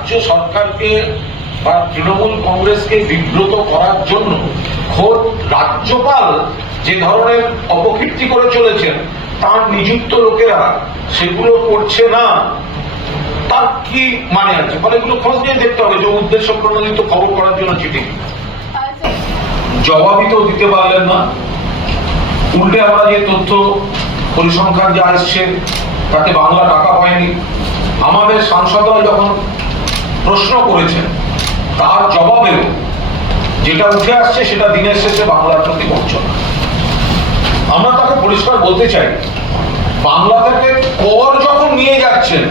রাজ্য সরকারকে বা তৃণমূল কংগ্রেসকে বিব্রত করার জন্য খোদ রাজ্যপাল যে ধরনের অপকীর্তি করে চলেছেন, তার নিযুক্ত লোকেরা সেগুলো করছে না। তার কি মানে আছে? মানে এগুলো খোঁজ নিয়ে দেখতে হবে যে উদ্দেশ্য প্রণোদিত খবর করার জন্য চিঠি। জবাবই তো দিতে পারলেন না। উল্টে আমরা যে তথ্য পরিসংখ্যান যা এসছে, তাতে বাংলা টাকা পায়নি। আমাদের সাংসদরা যখন প্রশ্ন করেছেন। তার জবাবেও যেটা উঠে আসছে সেটা দিনের শেষে বাংলার প্রতি বঞ্চনা। আমরা তাকে পরিষ্কার বলতে চাই, বাংলা থেকে কর যখন নিয়ে যাচ্ছেন,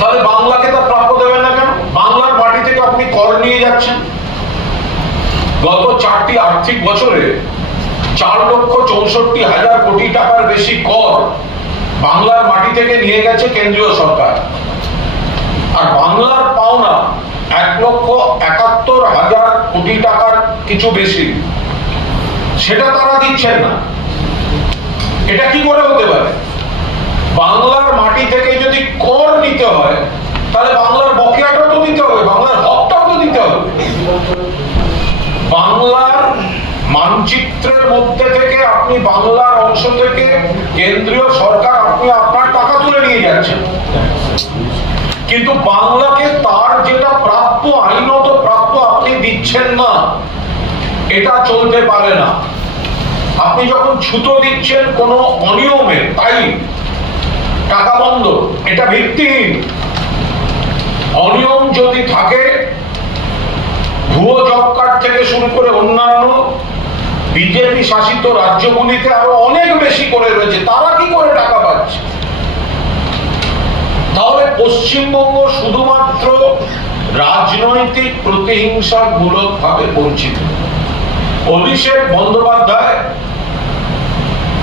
তাহলে বাংলাকে তার প্রাপ্য দেবেন না কেন? বাংলার মাটি থেকে আপনি কর নিয়ে যাচ্ছেন। গত চারটি আর্থিক বছরে চার লক্ষ চৌষট্টি হাজার কোটি টাকার বেশি কর বাংলার মাটি থেকে নিয়ে গেছে কেন্দ্রীয় সরকার। আর বাংলার পাওনা এক লক্ষ একাত্তর হাজার কোটি টাকার কিছু বেশি, সেটা তারা দিচ্ছেন না। এটা কি করে হতে পারে? বাংলার মাটি থেকে যদি কর নিতে হয়, তাহলে বাংলার বকেয়াটা তো দিতে হবে, বাংলার হকটাও তো দিতে হবে। বাংলার মানচিত্রের মধ্যে থেকে আপনি বাংলার অংশ থেকে কেন্দ্রীয় সরকার, আপনি আপনার টাকা তুলে নিয়ে যাচ্ছেন। কিন্তু বাংলাকে তার যেটা প্রাপ্য, আইনত প্রাপ্য আপনি দিচ্ছেন না, এটা চলতে পারে না। আপনি যখন ছুতো দিচ্ছেন কোনো অনিয়মে, তাই টাকা বন্ধ, এটা ভিত্তিহীন। অনিয়ম যদি থাকে, ভুয়ো জব কার্ড থেকে শুরু করে অন্যান্য বিজেপি শাসিত রাজ্যগুলিতে আরও অনেক বেশি করে রয়েছে। তারা কি করে টাকা পাচ্ছে? পশ্চিমবঙ্গ শুধুমাত্র রাজনৈতিক প্রতিহিংসামূলক ভাবে বঞ্চিত। অভিষেক বন্দ্যোপাধ্যায়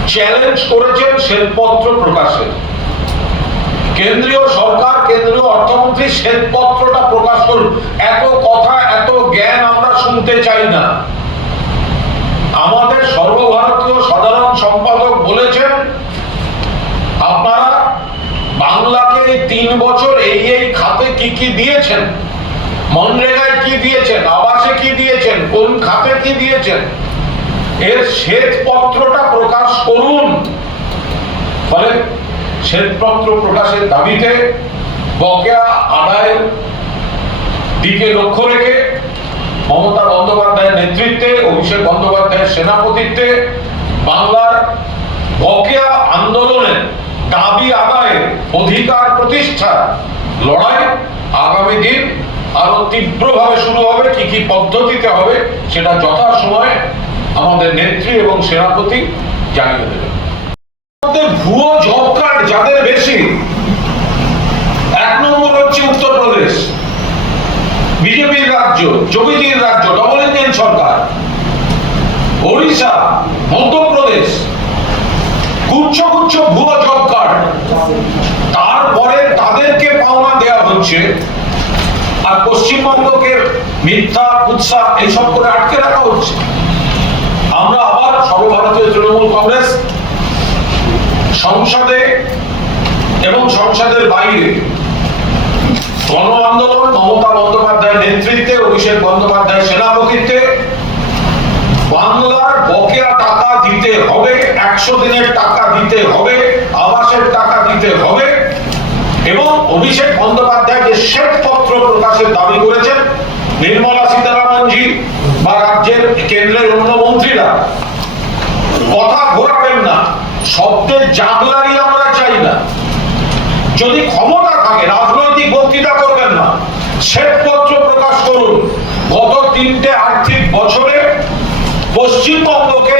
চ্যালেঞ্জ করেছেন শ্বেতপত্র প্রকাশে। কেন্দ্রীয় সরকার, কেন্দ্রীয় অর্থমন্ত্রী শ্বেতপত্রটা প্রকাশ করুন। এত কথা, এত জ্ঞান আমরা শুনতে চাই না। আমাদের সর্বভারতীয় সাধারণ সম্পাদক বলেছেন আপনারা বাংলাকে এই তিন বছর এই এই খাতে কি কি দিয়েছেন? মনরেগায় কি দিয়েছেন? আবাসে কি দিয়েছেন? কোন খাতে কি দিয়েছেন? এর শ্বেতপত্রটা প্রকাশ করুন। ফলে শ্বেতপত্র প্রকাশের দাবিতে বকেয়া আদায়ের দিকে লক্ষ্য রেখে মমতা বন্দ্যোপাধ্যায়ের নেতৃত্বে, অভিষেক বন্দ্যোপাধ্যায়ের সেনাপতিত্বে বাংলার বকেয়া আন্দোলনের দাবি আদায়ের অধিকার প্রতিষ্ঠার লড়াই আগামী দিন আরও তীব্রভাবে শুরু হবে, কি কি পদ্ধতিতে হবে সেটা যথাসময়ে আমাদের নেত্রী এবং সেনাপতি জানিয়ে মধ্যে ভুয়ো জব যাদের বেশি, এক নম্বর হচ্ছে উত্তরপ্রদেশ বিজেপির রাজ্য, যোগীজির রাজ্য ডবল ইঞ্জিন সরকার। ওড়িশা, মধ্যপ্রদেশ। গুচ্ছ গুচ্ছ ভুয়ো জব তারপরে তাদেরকে পাওনা দেওয়া হচ্ছে। আর পশ্চিমবঙ্গকে মিথ্যা, কুৎসা এইসব করে আটকে রাখা হচ্ছে। আমরা আবার সর্বভারতীয় তৃণমূল কংগ্রেস সংসদে এবং সংসদের বাইরে গণ আন্দোলন, মমতা বন্দ্যোপাধ্যায়ের নেতৃত্বে, অভিষেক বন্দ্যোপাধ্যায়ের সেনাপতিত্বে বাংলার বকেয়া টাকা দিতে হবে, একশো দিনের টাকা দিতে হবে আবাসের টাকা দিতে হবে এবং অভিষেক বন্দ্যোপাধ্যায় যে শ্বেতপত্র প্রকাশের দাবি করেছেন, নির্মলা সীতারামনজি বা রাজ্যের কেন্দ্রের অন্য মন্ত্রীরা, কথা ঘোরাবেন না শব্দের জাগলারি আমরা চাই না। যদি ক্ষমতা থাকে, রাজনৈতিক বক্তৃতা করবেন না। শ্বেতপত্র প্রকাশ করুন। গত তিনটে আর্থিক বছরে পশ্চিমবঙ্গকে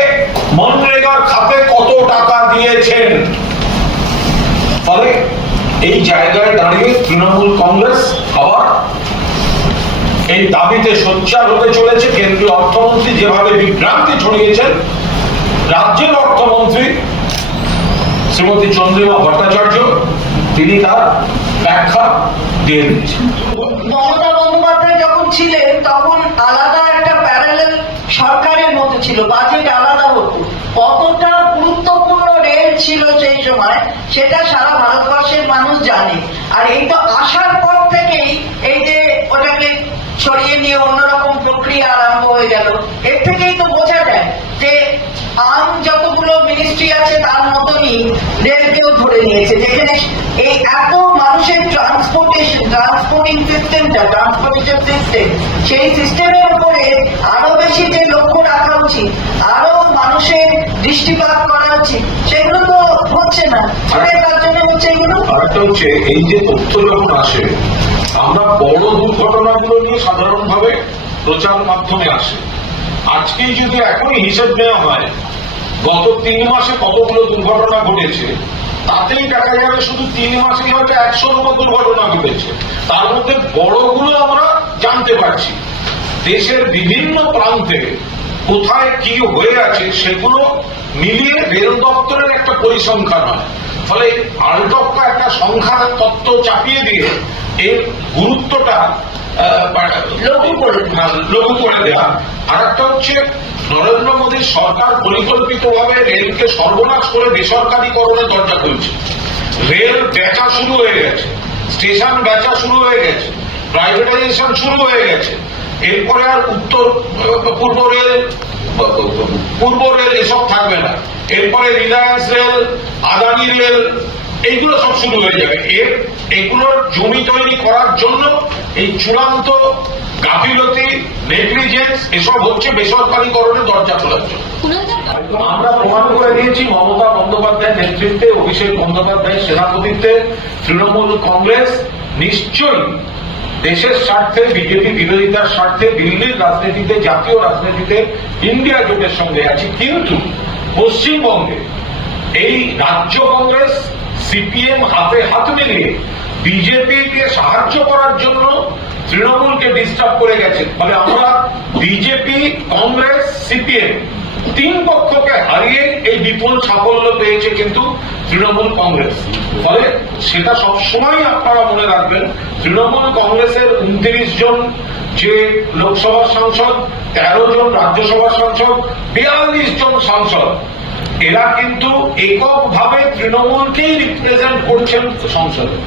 মনরেগার খাতে কত টাকা দিয়েছেন? ফলে এই জায়গায় দাঁড়িয়ে তৃণমূল কংগ্রেস আবার এই দাবিতে সোচ্চার হতে চলেছে। কেন্দ্রীয় অর্থমন্ত্রী যেভাবে বিভ্রান্তি ছড়িয়েছেন, রাজ্যের অর্থমন্ত্রী শ্রীমতী চন্দ্রিমা ভট্টাচার্য, তিনি তার ব্যাখ্যা দিয়ে দিচ্ছেন। মমতা বন্দ্যোপাধ্যায় যখন ছিলেন, তখন আলাদা একটা প্যারালেল সরকারের মতো ছিল। বাজেট আলাদা ছিল সেই সময়, সেটা সারা ভারতবর্ষের মানুষ জানে। আর এই তো আসার পর থেকেই এই যে ওটাকে সরিয়ে নিয়ে অন্যরকম প্রক্রিয়া আরম্ভ হয়ে গেল। এর থেকেই তো বোঝা যায় যে আম যতগুলো মিনিস্ট্রি আছে, তার মতনই রেলকেও ধরে নিয়েছে। যেখানে এই এত মানুষের ট্রান্সপোর্টেশন ট্রান্সপোর্টিং সিস্টেমটা ট্রান্সপোর্টেশন সিস্টেম সেই সিস্টেমের উপরে আরও বেশি যে লক্ষ্য রাখা উচিত, আরও মানুষের দৃষ্টিপাত করা উচিত সেগুলো তো হচ্ছে না সেটাই তার জন্য হচ্ছে এগুলো এই যে তথ্য যখন আসে, আমরা বড় দুর্ঘটনাগুলো নিয়ে প্রচার মাধ্যমে আসে। আজকেই যদি এখনই হিসেব হয়, গত তিন মাসে কতগুলো দুর্ঘটনা ঘটেছে, তাতেই দেখা যাবে শুধু তিন মাসেই হয়তো উপর দুর্ঘটনা ঘটেছে। তার মধ্যে বড়গুলো আমরা জানতে পারছি। দেশের বিভিন্ন প্রান্তে কোথায় কি হয়ে আছে সেগুলো মিলিয়ে রেল দপ্তরের একটা পরিসংখ্যান হয় ফলে আলটপকা একটা সংখ্যার তত্ত্ব চাপিয়ে দিয়ে এর গুরুত্বটা লঘু করে। হ্যাঁ, লঘু করে দেওয়া। আর একটা হচ্ছে নরেন্দ্র মোদী সরকার পরিকল্পিতভাবে রেলকে সর্বনাশ করে বেসরকারীকরণের দরজা খুলছে। রেল বেচা শুরু হয়ে গেছে। স্টেশন বেচা শুরু হয়ে গেছে। প্রাইভেটাইজেশন শুরু হয়ে গেছে। এরপরে আর উত্তর পূর্ব রেল পূর্ব রেল এসব থাকবে না। এরপরে রিলায়েন্স রেল, আদানি রেল, এইগুলো সব শুরু হয়ে যাবে। এর, এগুলোর জমি তৈরি করার জন্য এই চূড়ান্ত গাফিলতি, নেগলিজেন্স এসব হচ্ছে বেসরকারীকরণের দরজা খোলার জন্য। আমরা প্রমাণ করে দিয়েছি মমতা বন্দ্যোপাধ্যায়ের নেতৃত্বে, অভিষেক বন্দ্যোপাধ্যায়ের সেনাপতিত্বে, তৃণমূল কংগ্রেস। নিশ্চয়ই দেশের স্বার্থে, বিজেপি বিরোধিতার স্বার্থে, দিল্লির রাজনীতিতে, জাতীয় রাজনীতিতে ইন্ডিয়া জোটের সঙ্গে আছে। কিন্তু পশ্চিমবঙ্গে এই রাজ্য কংগ্রেস, সিপিএম হাতে হাত মিলিয়ে বিজেপিকে সাহায্য করার জন্য তৃণমূলকে ডিস্টার্ব করে গেছে। ফলে আমরা বিজেপি, কংগ্রেস, সিপিএম তিন পক্ষকে হারিয়ে এই বিপুল সাফল্য পেয়েছে কিন্তু তৃণমূল কংগ্রেস। ফলে সেটা সবসময় আপনারা মনে রাখবেন, তৃণমূল কংগ্রেসের উনত্রিশ জন যে লোকসভা সাংসদ, তেরো জন রাজ্যসভা সাংসদ, বিয়াল্লিশ জন সাংসদ, এরা কিন্তু এককভাবে তৃণমূলকেই রিপ্রেজেন্ট করছেন সংসদে।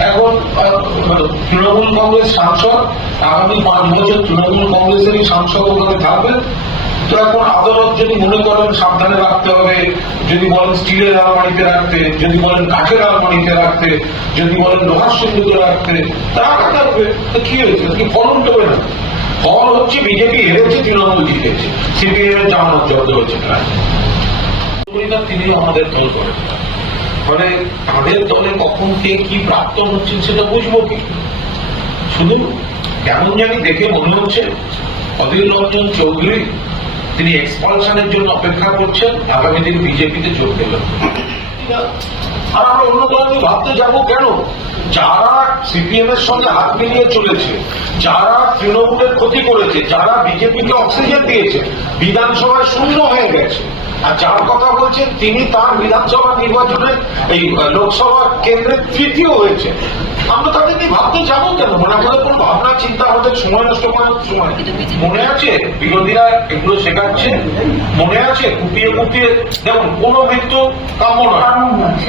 এখন তৃণমূল যদি মনে রাখতে যদি বলেন স্টিলের আলমারিতে রাখতে, যদি বলেন কাঠের আলমারিতে রাখতে, যদি বলেন লোহার রাখতে তারা থাকবে কি হয়েছে? কি ফলন দেবে না? ফল হচ্ছে বিজেপি হেরেছে, তৃণমূল জিতেছে। সিপিএম এর জামানত জব্দ হয়েছে প্রায় না তিনি আমাদের দল করেন। মানে তাদের দলে কখন কে কি প্রাপ্ত হচ্ছেন সেটা বুঝব কি? শুধু কেমন জানি দেখে মনে হচ্ছে অধীর রঞ্জন চৌধুরী, তিনি এক্সপালশনের জন্য অপেক্ষা করছেন, আগামী দিন বিজেপিতে যোগ দেবেন। আর আমরা অন্য নিয়ে ভাবতে যাব কেন? যারা সিপিএম এর সঙ্গে হাত মিলিয়ে চলেছে, যারা তৃণমূলের ক্ষতি করেছে, যারা বিজেপিকে অক্সিজেন দিয়েছে, বিধানসভায় শূন্য হয়ে গেছে। আর যার কথা বলছেন তিনি তার বিধানসভা নির্বাচনে এই লোকসভা কেন্দ্রে তৃতীয় হয়েছে। আমরা তাদের নিয়ে ভাবতে যাব কেন? মানে আমাদের কোনো ভাবনা, চিন্তা আমাদের সময় নষ্ট করার সময় মনে আছে, বিরোধীরা এগুলো শেখাচ্ছে, মনে আছে কুপিয়ে কুপিয়ে যেমন কোনো মৃত্যু কাম্য নয়।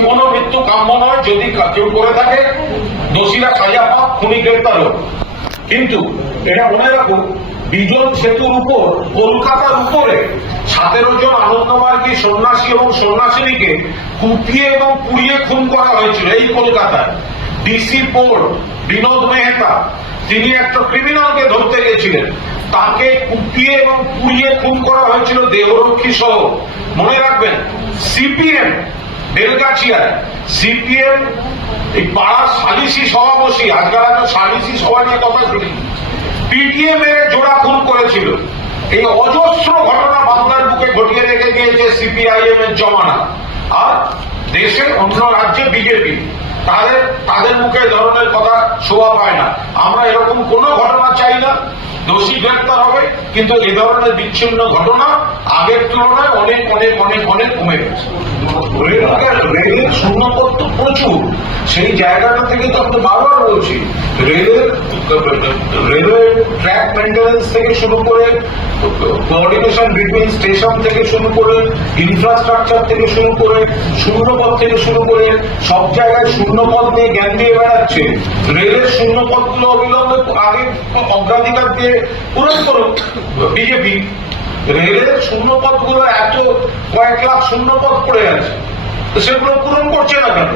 কোনো মৃত্যু কাম্য নয় যদি কেউ করে থাকে, দোষীরা সাজা পাক, খুনি গ্রেপ্তার হোক। কিন্তু এটা মনে রাখুন, বিজন সেতুর উপর, কলকাতার উপরে সতেরো জন আনন্দমার্গী সন্ন্যাসী এবং সন্ন্যাসিনীকে কুপিয়ে এবং পুড়িয়ে খুন করা হয়েছিল এই কলকাতায়। ডিসি পোর্ট বিনোদ মেহতা, তিনি একটা ক্রিমিনালকে ধরতে গেছিলেন। তাকে কুপিয়ে এবং পুড়িয়ে খুন করা হয়েছিল দেহরক্ষী সহ। মনে রাখবেন সিপিএম বেলগাছিয়ায় সিপিএম এই পাড়ার সালিসি সভা আজকাল এত সালিসি সভা নিয়ে কথা শুনি? পিটিএম এর জোড়া খুন করেছিল। এই অজস্র ঘটনা বাংলার বুকে ঘটিয়ে রেখে গিয়েছে সিপিআইএম এর জমানা। আর দেশের অন্য রাজ্যে বিজেপি তাদের তাদের মুখে ধরনের কথা শোভা পায় না। আমরা এরকম কোনো ঘটনা চাই না। দোষী গ্রেপ্তার হবে, কিন্তু এ ধরনের বিচ্ছিন্ন ঘটনা আগের তুলনায় অনেক অনেক অনেক অনেক কমে গেছে। রেলের প্রচুর। সেই জায়গাটা থেকে তো আমরা বারবার বলছি, রেলের, রেলওয়ে ট্র্যাক মেনটেন্যান্স থেকে শুরু করে, কোঅর্ডিনেশন বিটুইন স্টেশন থেকে শুরু করে, ইনফ্রাস্ট্রাকচার থেকে শুরু করে শূন্যপদ থেকে শুরু করে, সব জায়গায় শূন্যপদ নিয়ে জ্ঞান দিয়ে বেড়াচ্ছে। রেলের শূন্যপদগুলো অবিলম্বে আগে অগ্রাধিকার দিয়ে পূরণ করুক। বিজেপি, রেলের এত কয়েক লাখ পড়ে আছে সেগুলো পূরণ করছে না কেন?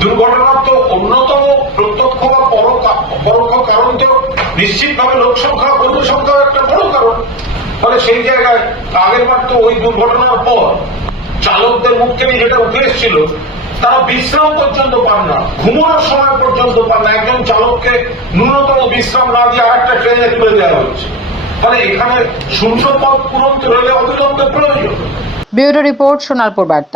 দুর্ঘটনার তো অন্যতম প্রত্যক্ষ বা পরোক্ষ- কারণ তো লোক সংখ্যা কর্মী সংখ্যা একটা বড় কারণ। ফলে সেই জায়গায় আগের বার তো ওই দুর্ঘটনার পর চালকদের মুখ থেকে যেটা উঠে এসেছিল তারা বিশ্রাম পর্যন্ত পান না, ঘুমানোর সময় পর্যন্ত পান না। একজন চালককে ন্যূনতম বিশ্রাম না দিয়ে আরেকটা ট্রেনে তুলে দেওয়া হচ্ছে। ফলে এখানে শূন্য পূরণ রেলে অবিলম্বে প্রয়োজন। ব্যুরো রিপোর্ট, সোনারপুর বার্তা।